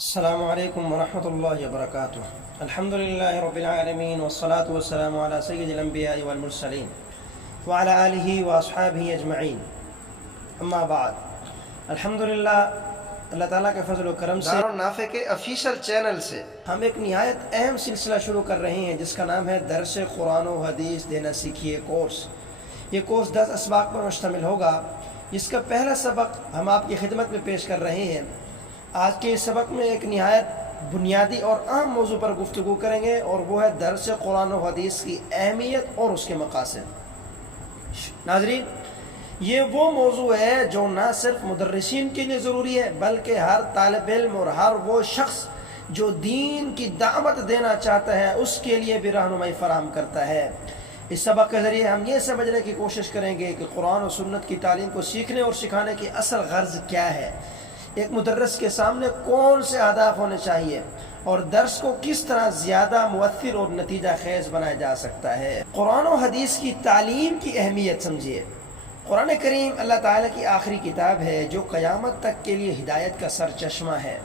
السلام علیکم ورحمۃ اللہ وبرکاتہ۔ الحمد للہ رب العالمین والصلاة والسلام علی سید الانبیاء والمرسلین وعلی آلہ واصحابہ اجمعین، اما بعد۔ الحمد للہ، اللہ تعالیٰ کے فضل و کرم سے دارالنافع کے آفیشیل چینل سے ہم ایک نہایت اہم سلسلہ شروع کر رہے ہیں جس کا نام ہے درس قرآن و حدیث دینا سیکھیے کورس۔ یہ کورس 10 اسباق پر مشتمل ہوگا، جس کا پہلا سبق ہم آپ کی خدمت میں پیش کر رہے ہیں۔ آج کے اس سبق میں ایک نہایت بنیادی اور اہم موضوع پر گفتگو کریں گے، اور وہ ہے درس قرآن و حدیث کی اہمیت اور اس کے مقاصد۔ ناظرین، یہ وہ موضوع ہے جو نہ صرف مدرسین کے لیے ضروری ہے بلکہ ہر طالب علم اور ہر وہ شخص جو دین کی دعوت دینا چاہتا ہے اس کے لیے بھی رہنمائی فراہم کرتا ہے۔ اس سبق کے ذریعے ہم یہ سمجھنے کی کوشش کریں گے کہ قرآن و سنت کی تعلیم کو سیکھنے اور سکھانے کی اصل غرض کیا ہے، ایک مدرس کے سامنے کون سے اہداف ہونے چاہیے، اور درس کو کس طرح زیادہ مؤثر اور نتیجہ خیز بنایا جا سکتا ہے۔ قرآن و حدیث کی تعلیم کی اہمیت سمجھیے۔ قرآن کریم اللہ تعالیٰ کی آخری کتاب ہے جو قیامت تک کے لیے ہدایت کا سرچشمہ ہے۔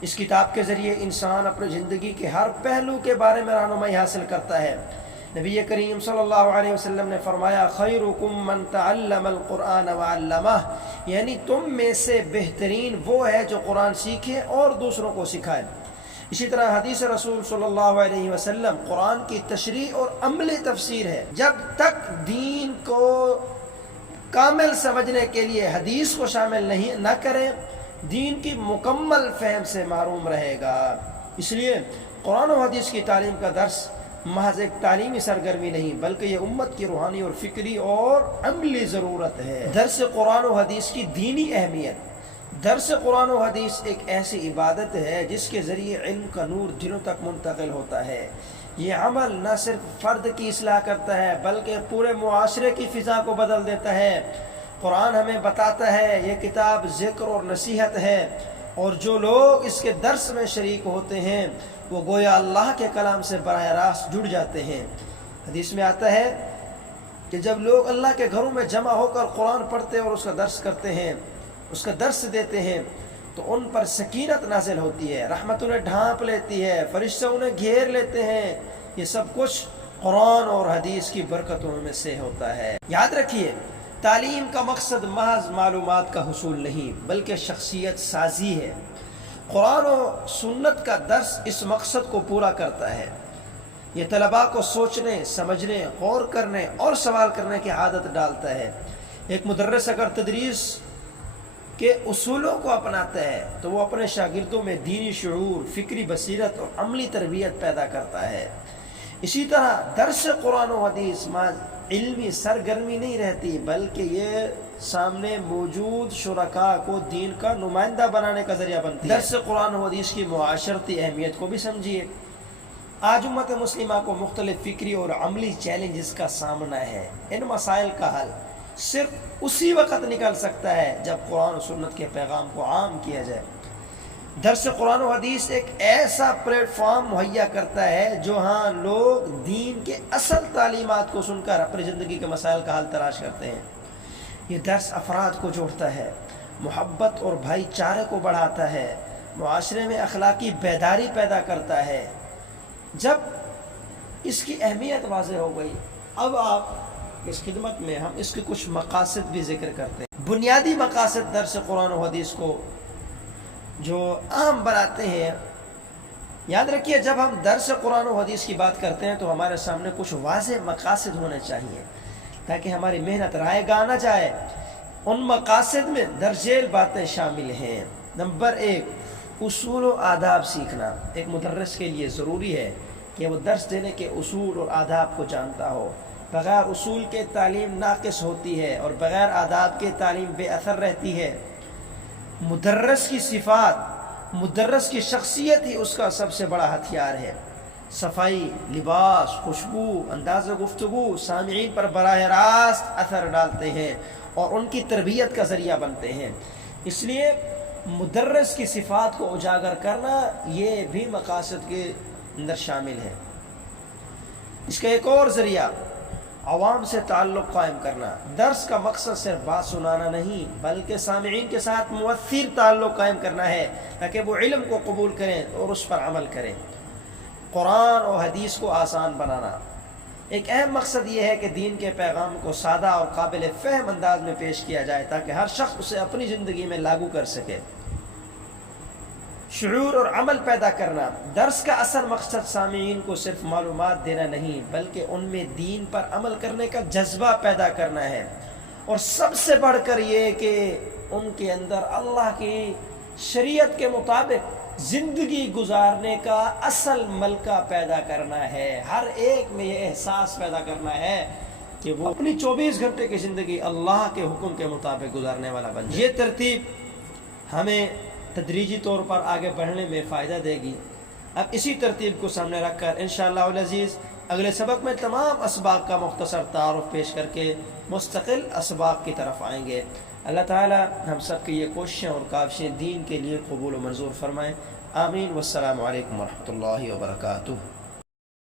اس کتاب کے ذریعے انسان اپنی زندگی کے ہر پہلو کے بارے میں رہنمائی حاصل کرتا ہے۔ نبی کریم صلی اللہ علیہ وسلم نے فرمایا، خیرکم من تعلم القرآن وعلمہ، یعنی تم میں سے بہترین وہ ہے جو قرآن سیکھے اور دوسروں کو سکھائے۔ اسی طرح حدیث رسول صلی اللہ علیہ وسلم قرآن کی تشریح اور عملی تفسیر ہے۔ جب تک دین کو کامل سمجھنے کے لیے حدیث کو شامل نہ کریں، دین کی مکمل فہم سے محروم رہے گا۔ اس لیے قرآن و حدیث کی تعلیم کا درس محض ایک تعلیمی سرگرمی نہیں بلکہ یہ امت کی روحانی اور فکری اور عملی ضرورت ہے۔ درس قرآن و حدیث کی دینی اہمیت۔ درس قرآن و حدیث ایک ایسی عبادت ہے جس کے ذریعے علم کا نور دلوں تک منتقل ہوتا ہے۔ یہ عمل نہ صرف فرد کی اصلاح کرتا ہے بلکہ پورے معاشرے کی فضا کو بدل دیتا ہے۔ قرآن ہمیں بتاتا ہے یہ کتاب ذکر اور نصیحت ہے، اور جو لوگ اس کے درس میں شریک ہوتے ہیں وہ گویا اللہ کے کلام سے براہ راست جڑ جاتے ہیں۔ حدیث میں آتا ہے کہ جب لوگ اللہ کے گھروں میں جمع ہو کر قرآن پڑھتے اور اس کا درس کرتے ہیں، اس کا درس دیتے ہیں، تو ان پر سکینت نازل ہوتی ہے، رحمت انہیں ڈھانپ لیتی ہے، فرشتے انہیں گھیر لیتے ہیں۔ یہ سب کچھ قرآن اور حدیث کی برکتوں میں سے ہوتا ہے۔ یاد رکھیے، تعلیم کا مقصد محض معلومات کا حصول نہیں بلکہ شخصیت سازی ہے۔ قرآن و سنت کا درس اس مقصد کو پورا کرتا ہے۔ یہ طلباء کو سوچنے، سمجھنے، غور کرنے اور سوال کرنے کی عادت ڈالتا ہے۔ ایک مدرس اگر تدریس کے اصولوں کو اپناتا ہے تو وہ اپنے شاگردوں میں دینی شعور، فکری بصیرت اور عملی تربیت پیدا کرتا ہے۔ اسی طرح درس قرآن و حدیث محض علمی سرگرمی نہیں رہتی بلکہ یہ سامنے موجود شرکاء کو دین کا نمائندہ بنانے کا ذریعہ بنتی ہے۔ درس قرآن و حدیث کی معاشرتی اہمیت کو بھی سمجھیے۔ آج امت مسلمہ کو مختلف فکری اور عملی چیلنجز کا سامنا ہے۔ ان مسائل کا حل صرف اسی وقت نکل سکتا ہے جب قرآن و سنت کے پیغام کو عام کیا جائے۔ درس قرآن و حدیث ایک ایسا پلیٹ فارم مہیا کرتا ہے جہاں لوگ دین کے اصل تعلیمات کو سن کر اپنی زندگی کے مسائل کا حل تلاش کرتے ہیں۔ یہ درس افراد کو جوڑتا ہے، محبت اور بھائی چارے کو بڑھاتا ہے، معاشرے میں اخلاقی بیداری پیدا کرتا ہے۔ جب اس کی اہمیت واضح ہو گئی، اب آپ اس خدمت میں ہم اس کے کچھ مقاصد بھی ذکر کرتے ہیں۔ بنیادی مقاصد درس قرآن و حدیث کو جو عام بناتے ہیں، یاد رکھیے جب ہم درس قرآن و حدیث کی بات کرتے ہیں تو ہمارے سامنے کچھ واضح مقاصد ہونے چاہیے تاکہ ہماری محنت رائے گاہ نہ جائے۔ ان مقاصد میں درجیل باتیں شامل ہیں۔ نمبر 1، اصول و آداب سیکھنا۔ ایک مدرس کے لیے ضروری ہے کہ وہ درس دینے کے اصول اور آداب کو جانتا ہو۔ بغیر اصول کے تعلیم ناقص ہوتی ہے اور بغیر آداب کے تعلیم بے اثر رہتی ہے۔ مدرس کی صفات، مدرس کی شخصیت ہی اس کا سب سے بڑا ہتھیار ہے۔ صفائی، لباس، خوشبو، انداز گفتگو سامعین پر براہ راست اثر ڈالتے ہیں اور ان کی تربیت کا ذریعہ بنتے ہیں۔ اس لیے مدرس کی صفات کو اجاگر کرنا یہ بھی مقاصد کے اندر شامل ہے۔ اس کا ایک اور ذریعہ عوام سے تعلق قائم کرنا. درس کا مقصد صرف بات سنانا نہیں بلکہ سامعین کے ساتھ مؤثر تعلق قائم کرنا ہے تاکہ وہ علم کو قبول کریں اور اس پر عمل کریں. قرآن اور حدیث کو آسان بنانا. ایک اہم مقصد یہ ہے کہ دین کے پیغام کو سادہ اور قابل فہم انداز میں پیش کیا جائے تاکہ ہر شخص اسے اپنی زندگی میں لاگو کر سکے. شعور اور عمل پیدا کرنا. درس کا اصل مقصد سامعین کو صرف معلومات دینا نہیں بلکہ ان میں دین پر عمل کرنے کا جذبہ پیدا کرنا ہے، اور سب سے بڑھ کر یہ کہ ان کے اندر اللہ کی شریعت کے مطابق زندگی گزارنے کا اصل ملکہ پیدا کرنا ہے. ہر ایک میں یہ احساس پیدا کرنا ہے کہ وہ اپنی 24 گھنٹے کی زندگی اللہ کے حکم کے مطابق گزارنے والا بن جائے. یہ ترتیب ہمیں تدریجی طور پر آگے بڑھنے میں فائدہ دے گی. اب اسی ترتیب کو سامنے رکھ کر انشاءاللہ العزیز اگلے سبق میں تمام اسباق کا مختصر تعارف پیش کر کے مستقل اسباق کی طرف آئیں گے. اللہ تعالی ہم سب کی یہ کوششیں اور کاوشیں دین کے لیے قبول و منظور فرمائیں. آمین. والسلام علیکم ورحمۃ اللہ وبرکاتہ.